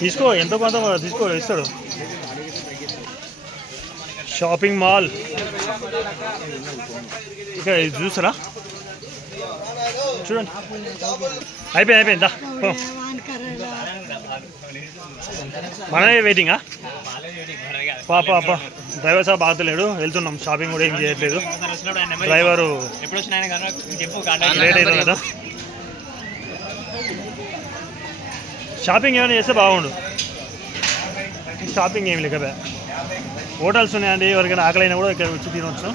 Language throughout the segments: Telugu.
తీసుకో ఎంతో కొంత తీసుకో ఇస్తాడు. షాపింగ్ మాల్ ఇక ఇది చూసారా చూడండి. అయిపోయింది అయిపోయింది. మనమే వెయిటింగా పాప పాప డ్రైవర్ సాబ్ ఆగుతలేడు వెళ్తున్నాం. షాపింగ్ కూడా ఏం చేయట్లేదు. డ్రైవరు లేట్ అవుతుంది కదా. షాపింగ్ ఏమైనా చేస్తే బాగుండు. షాపింగ్ ఏమి లేక హోటల్స్ ఉన్నాయండి ఎవరికైనా ఆకలైనా కూడా ఇక్కడ వచ్చి తినవచ్చు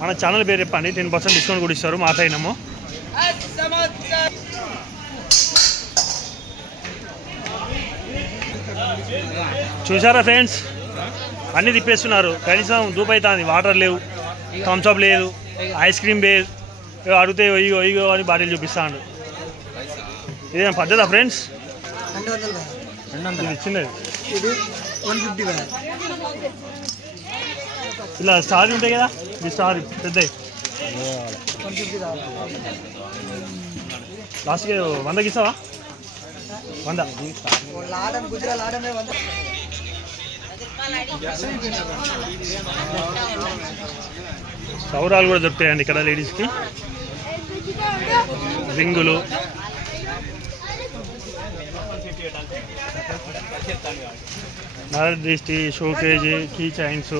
మన ఛానల్ పేరు చెప్పండి టెన్ పర్సెంట్ డిస్కౌంట్ కూడా ఇస్తారు మాట్లాడినాము చూసారా ఫ్రెండ్స్? అన్నీ తిప్పేస్తున్నారు. కనీసం దూపు అవుతుంది వాటర్ లేవు థమ్స్అప్ లేదు ఐస్ క్రీమ్ లేదు. అడిగితే ఇగో ఇగో అని బాటిల్ చూపిస్తాడు. ఇదేం పద్ధతా ఫ్రెండ్స్. ఇది చిన్నది. ఇలా స్టార్ ఉంటాయి కదా ఇది స్టార్ పెద్దవి కాదు. లాస్ట్కి వందకి ఇస్తావా వంద. సౌరాలు కూడా దొరుకుతాయండి ఇక్కడ లేడీస్కి. రింగులు. దిష్టి షోకేజీ కీ చైన్స్.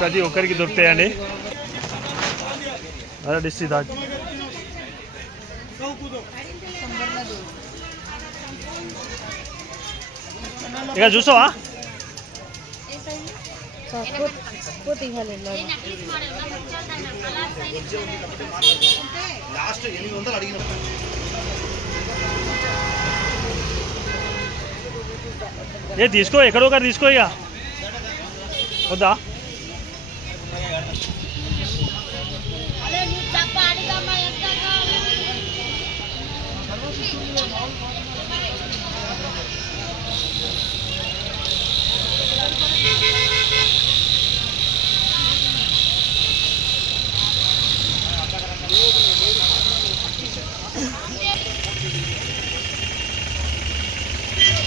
ప్రతి ఒక్కరికి దొరుకుతాయండి. అదే దిష్టి దాటి ఇక చూసావా? ఏ తీసుకో ఎక్కడో ఒకటి తీసుకో ఇక వద్దా అరే నీ